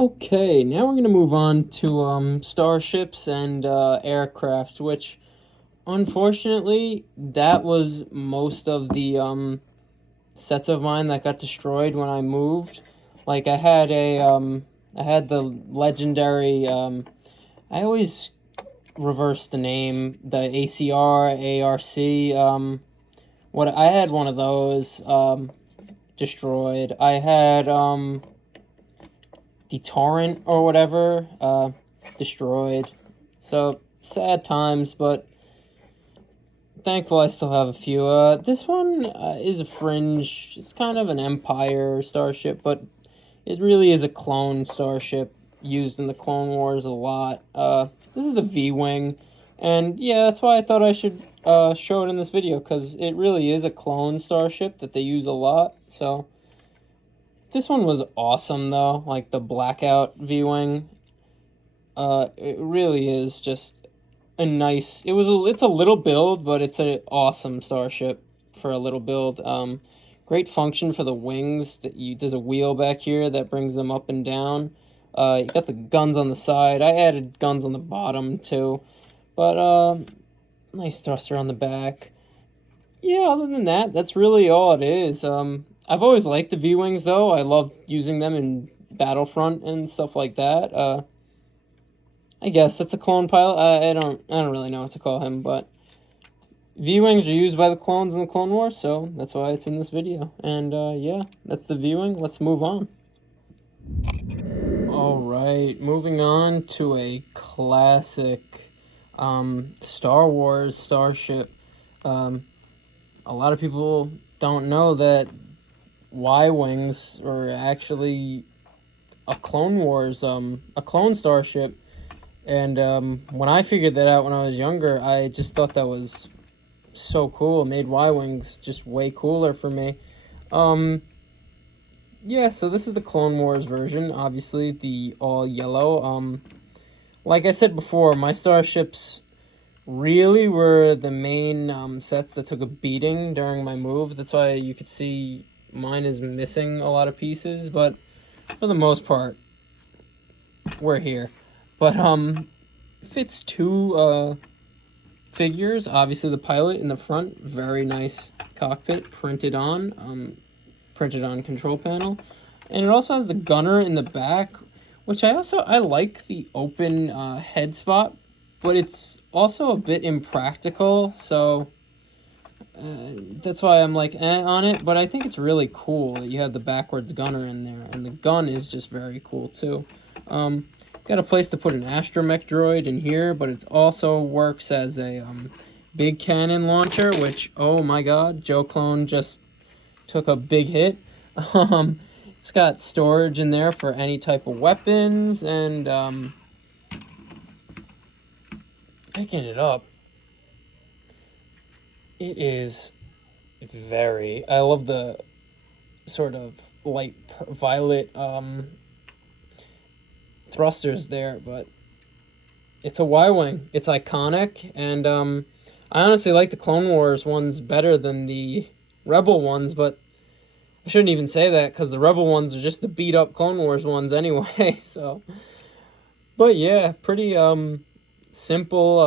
Okay, now we're gonna move on to starships and aircraft, which unfortunately that was most of the sets of mine that got destroyed when I moved. Like I had the legendary I always reverse the name, the ACR ARC. What I had one of those destroyed. I had the torrent or whatever destroyed. So sad times, but thankful I still have a few. This one is a fringe. It's kind of an Empire starship, but it really is a clone starship used in the Clone Wars a lot. This is the V-Wing, and yeah, that's why I thought I should show it in this video, because it really is a clone starship that they use a lot. So this one was awesome though, like the Blackout V-Wing. It really is just a nice. It's a little build, but it's an awesome starship for a little build. Great function for the wings. There's a wheel back here that brings them up and down. You got the guns on the side. I added guns on the bottom too, but nice thruster on the back. Yeah, other than that, that's really all it is. I've always liked the V-Wings though. I loved using them in Battlefront and stuff like that. I guess that's a clone pilot. I don't really know what to call him, but V-Wings are used by the clones in the Clone Wars, so that's why it's in this video. And yeah, that's the V-Wing. Let's move on. Alright, moving on to a classic Star Wars starship. A lot of people don't know that Y-Wings are actually a Clone Wars, a clone starship. And when I figured that out when I was younger, I just thought that was so cool. It made Y-Wings just way cooler for me. Yeah, so this is the Clone Wars version, obviously, the all yellow. Like I said before, my starships really were the main sets that took a beating during my move. That's why you could see mine is missing a lot of pieces, but for the most part, we're here. But fits two figures. Obviously, the pilot in the front, very nice cockpit, printed on control panel, and it also has the gunner in the back, which I like the open head spot, but it's also a bit impractical. So that's why I'm like on it. But I think it's really cool that you have the backwards gunner in there, and the gun is just very cool too. Got a place to put an astromech droid in here, but it also works as a big cannon launcher, which, oh my god, Joe Clone just took a big hit. It's got storage in there for any type of weapons, and picking it up, it is I love the sort of light violet thrusters there, but it's a Y-Wing. It's iconic, and I honestly like the Clone Wars ones better than the Rebel ones, but I shouldn't even say that, because the Rebel ones are just the beat-up Clone Wars ones anyway, so. But yeah, pretty simple,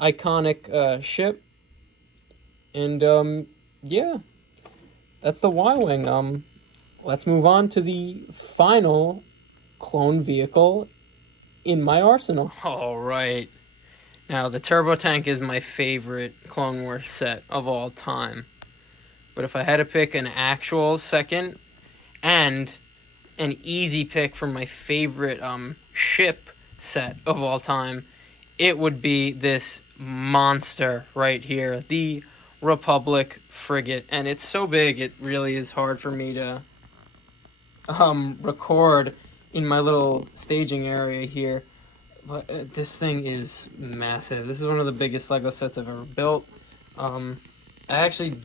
iconic ship, and yeah, that's the Y-Wing. Let's move on to the final clone vehicle in my arsenal. All right. Now, the turbo tank is my favorite Clone Wars set of all time. But if I had to pick an actual second and an easy pick for my favorite ship set of all time, it would be this monster right here, the Republic Frigate. And it's so big, it really is hard for me to record in my little staging area here. But this thing is massive. This is one of the biggest Lego sets I've ever built. I actually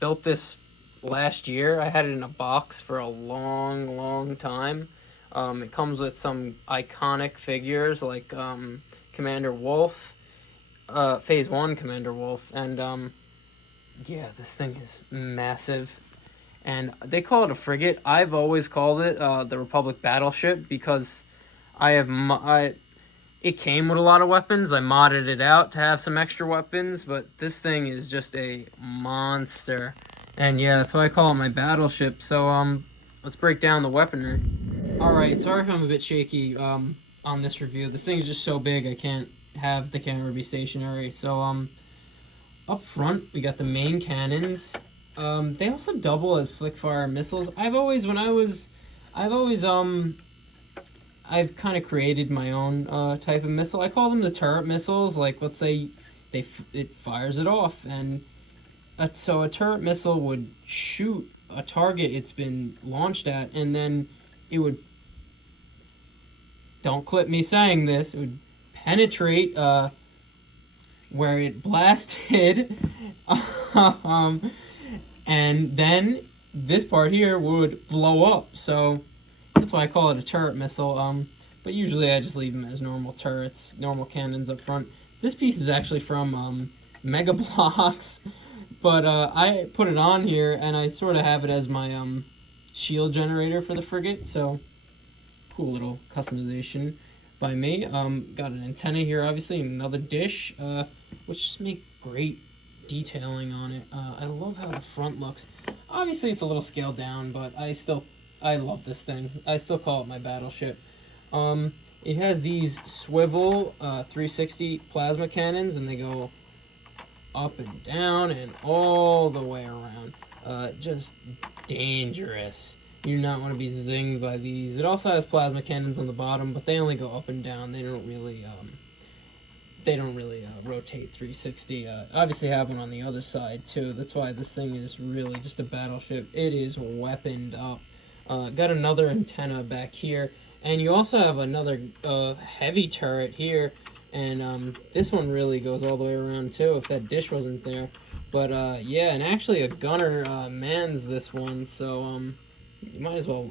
built this last year. I had it in a box for a long, long time. It comes with some iconic figures like Commander Wolf, Phase 1 Commander Wolf, and yeah, this thing is massive. and they call it a frigate. I've always called it the Republic battleship because I have it came with a lot of weapons. I modded it out to have some extra weapons, but this thing is just a monster. And yeah, that's why I call it my battleship. So let's break down the weaponry. All right, sorry if I'm a bit shaky on this review. This thing is just so big I can't have the camera be stationary. So up front we got the main cannons. They also double as flick fire missiles. I've kind of created my own type of missile. I call them the turret missiles. Like, let's say it fires it off, and so a turret missile would shoot a target it's been launched at, and then it would, don't clip me saying this, it would penetrate where it blasted, and then this part here would blow up. So that's why I call it a turret missile. But usually I just leave them as normal turrets, normal cannons up front. This piece is actually from Mega Bloks, but I put it on here and I sort of have it as my shield generator for the frigate. So cool little customization by me. Got an antenna here, obviously, and another dish, which just make great detailing on it. I love how the front looks. Obviously it's a little scaled down, but I love this thing. I still call it my battleship. It has these swivel 360 plasma cannons, and they go up and down and all the way around. Just dangerous. You do not want to be zinged by these. It also has plasma cannons on the bottom, but they only go up and down. They don't really rotate 360. Obviously have one on the other side too. That's why this thing is really just a battleship. It is weaponed up. Got another antenna back here, and you also have another heavy turret here, and this one really goes all the way around too if that dish wasn't there. But yeah, and actually a gunner mans this one, so you might as well.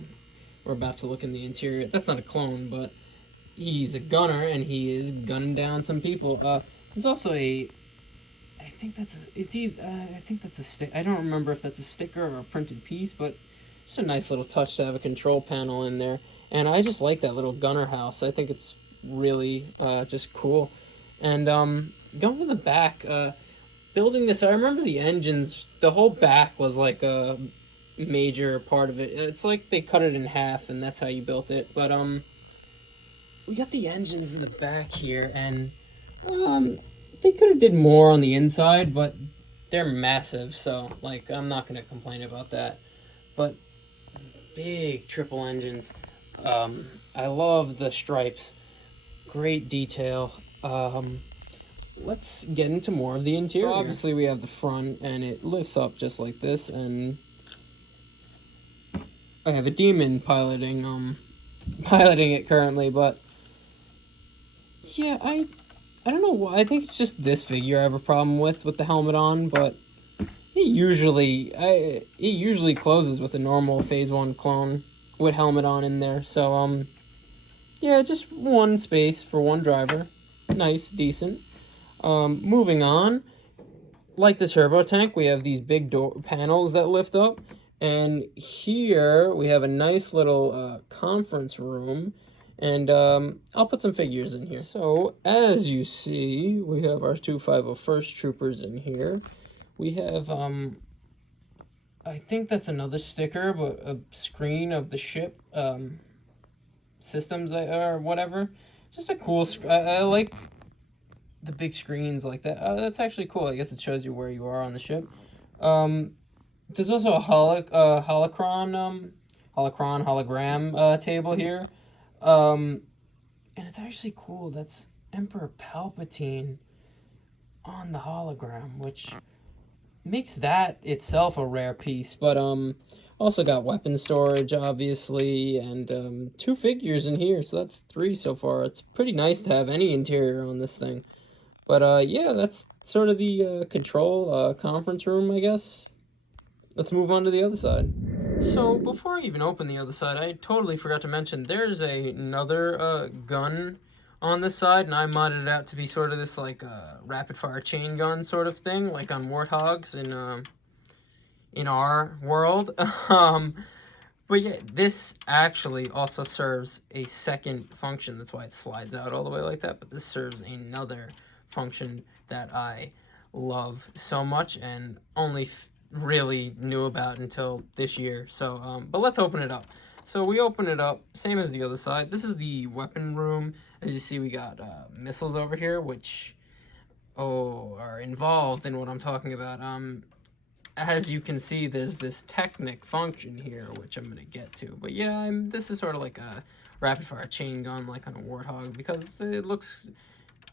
We're about to look in the interior. That's not a clone, but he's a gunner and he is gunning down some people. There's also I think that's a stick. I don't remember if that's a sticker or a printed piece, but just a nice little touch to have a control panel in there. And I just like that little gunner house. I think it's really just cool. And going to the back, building this, I remember the engines, the whole back was like a major part of it. It's like they cut it in half and that's how you built it. But we got the engines in the back here, and they could have did more on the inside, but they're massive, so like I'm not gonna complain about that. But big triple engines. I love the stripes. Great detail. Let's get into more of the interior. So obviously we have the front, and it lifts up just like this, and I have a demon piloting it currently, but yeah, I don't know why. I think it's just this figure I have a problem with the helmet on, but it usually closes with a normal Phase 1 clone with helmet on in there. So yeah, just one space for one driver. Nice, decent. Moving on, like the turbo tank, we have these big door panels that lift up, and here we have a nice little conference room. And I'll put some figures in here. So, as you see, we have our 250 troopers in here. We have, I think that's another sticker, but a screen of the ship systems or whatever. Just a cool, I like the big screens like that. That's actually cool. I guess it shows you where you are on the ship. There's also a hologram table here. And it's actually cool. That's Emperor Palpatine on the hologram, which makes that itself a rare piece. But also got weapon storage, obviously, and 2 figures in here, so that's 3 so far. It's pretty nice to have any interior on this thing. But yeah, that's sort of the control conference room, I guess. Let's move on to the other side. So, before I even open the other side, I totally forgot to mention, there's another gun on this side, and I modded it out to be sort of this, like, rapid-fire chain gun sort of thing, like on Warthogs, and, in our world. But yeah, this actually also serves a second function. That's why it slides out all the way like that. But this serves another function that I love so much and only really knew about until this year. So, but let's open it up. So we open it up, same as the other side. This is the weapon room. As you see, we got missiles over here, which are involved in what I'm talking about. As you can see, there's this technic function here, which I'm gonna get to. But yeah, this is sort of like a rapid fire chain gun, like on a Warthog, because it looks.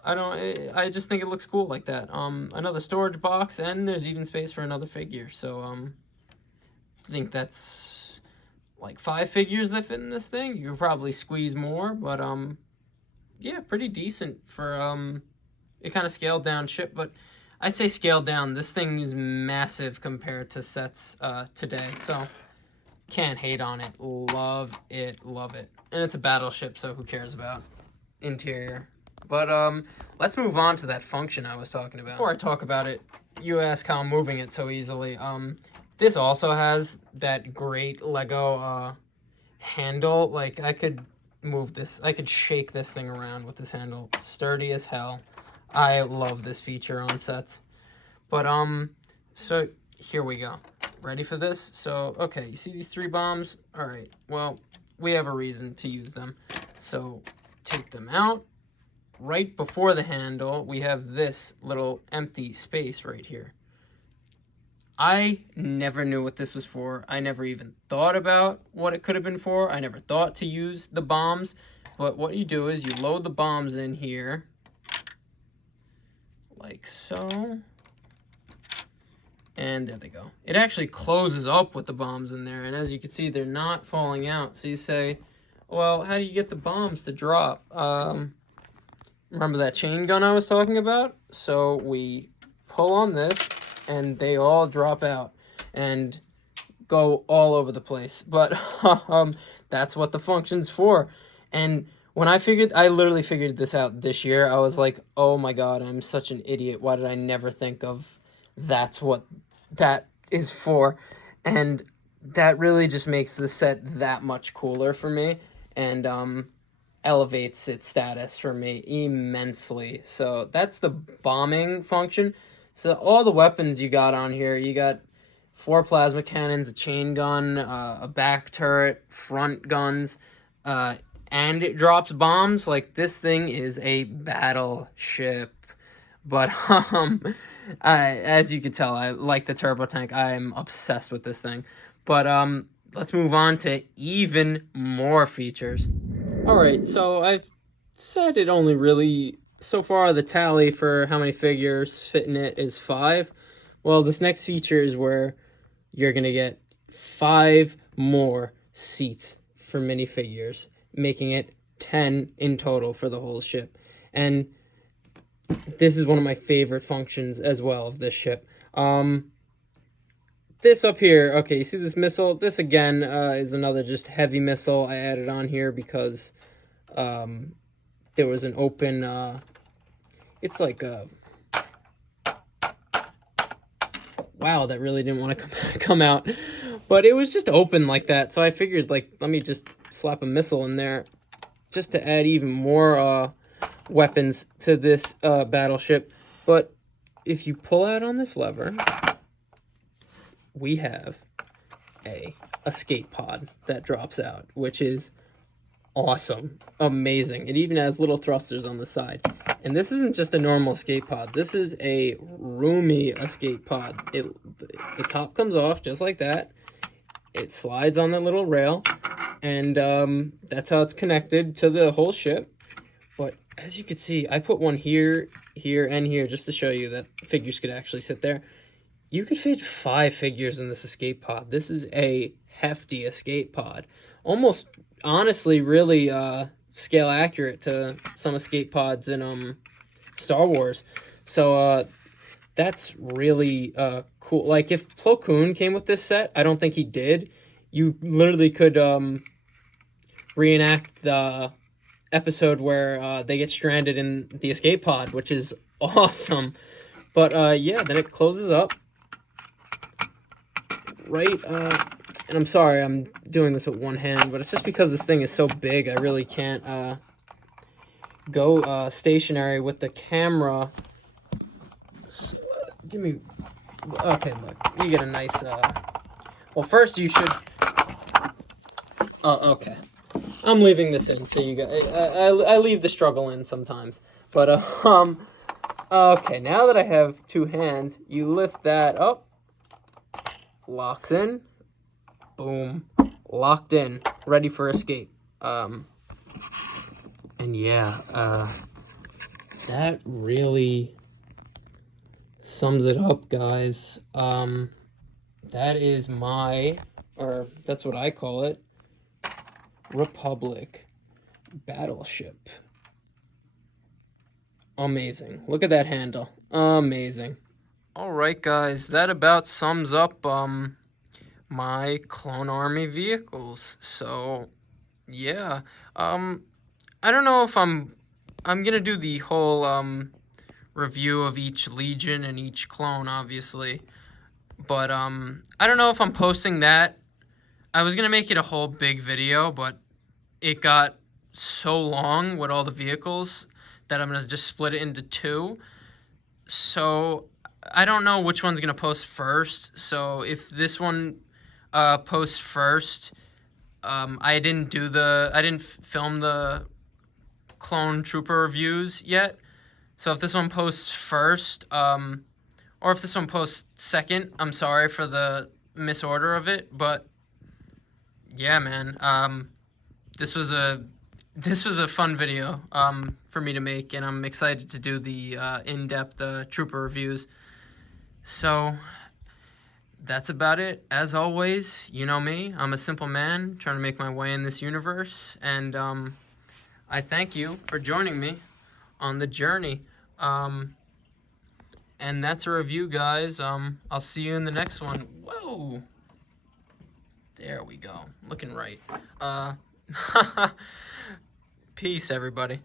I just think it looks cool like that. Another storage box, and there's even space for another figure. So I think that's like 5 figures that fit in this thing. You could probably squeeze more, but yeah, pretty decent for a kind of scaled down ship. But I say scaled down. This thing is massive compared to sets today, so can't hate on it. Love it, love it. And it's a battleship, so who cares about interior? But let's move on to that function I was talking about. Before I talk about it, you ask how I'm moving it so easily. This also has that great Lego handle. Like, I could move this. I could shake this thing around with this handle. Sturdy as hell. I love this feature on sets. But so here we go. Ready for this? So, okay, you see these 3 bombs? All right. Well, we have a reason to use them. So, take them out. Right before the handle, we have this little empty space right here. I never knew what this was for. I never even thought about what it could have been for. I never thought to use the bombs. But what you do is you load the bombs in here. Like so. And there they go. It actually closes up with the bombs in there. And as you can see, they're not falling out. So you say, well, how do you get the bombs to drop? Remember that chain gun I was talking about? So we pull on this, and they all drop out and go all over the place. But that's what the function's for. And when I literally figured this out this year, I was like, oh my god, I'm such an idiot. Why did I never think of that's what that is for? And that really just makes the set that much cooler for me, and elevates its status for me immensely. So that's the bombing function. So all the weapons you got on here, you got 4 plasma cannons, a chain gun, a back turret, front guns, and it drops bombs. Like, this thing is a battleship. But as you can tell, I like the turbo tank. I'm obsessed with this thing. But let's move on to even more features. Alright, so I've said it only really, so far the tally for how many figures fit in it is 5. Well, this next feature is where you're going to get 5 more seats for minifigures, making it 10 in total for the whole ship. And this is one of my favorite functions as well of this ship. This up here, okay, you see this missile? This again is another just heavy missile I added on here because there was an open, it's like a, wow, that really didn't want to come out, but it was just open like that, so I figured, like, let me just slap a missile in there just to add even more weapons to this battleship. But if you pull out on this lever, we have a escape pod that drops out, which is awesome, amazing. It even has little thrusters on the side. And this isn't just a normal escape pod. This is a roomy escape pod. The top comes off just like that. It slides on that little rail, and that's how it's connected to the whole ship. But as you can see, I put one here, here, and here just to show you that figures could actually sit there. You could fit 5 figures in this escape pod. This is a hefty escape pod. Almost, honestly, really scale accurate to some escape pods in Star Wars. So that's really cool. Like, if Plo Koon came with this set, I don't think he did. You literally could reenact the episode where they get stranded in the escape pod, which is awesome. But yeah, then it closes up. right, and I'm sorry I'm doing this with one hand, but it's just because this thing is so big, I really can't, go, stationary with the camera. So, give me, okay, look, you get a nice, well, first you should, oh, okay. I'm leaving this in, so you guys, I leave the struggle in sometimes, but, okay, now that I have two hands, you lift that up, locks in, boom, locked in, ready for escape. And yeah, that really sums it up, guys. That is or that's what I call it, Republic battleship. Amazing. Look at that handle. Amazing. Alright, guys, that about sums up, my clone army vehicles. So, yeah. I don't know if I'm gonna do the whole, review of each legion and each clone, obviously. But, I don't know if I'm posting that. I was gonna make it a whole big video, but it got so long with all the vehicles that I'm gonna just split it into two. So, I don't know which one's gonna post first. So, if this one, posts first, I didn't film the clone trooper reviews yet. So if this one posts first, or if this one posts second, I'm sorry for the misorder of it, but yeah, man, this was a fun video, for me to make, and I'm excited to do the, in-depth, trooper reviews. So that's about it. As always, you know me, I'm a simple man trying to make my way in this universe, and, I thank you for joining me on the journey. And that's a review, guys. I'll see you in the next one. Whoa. There we go. Looking right. Peace, everybody.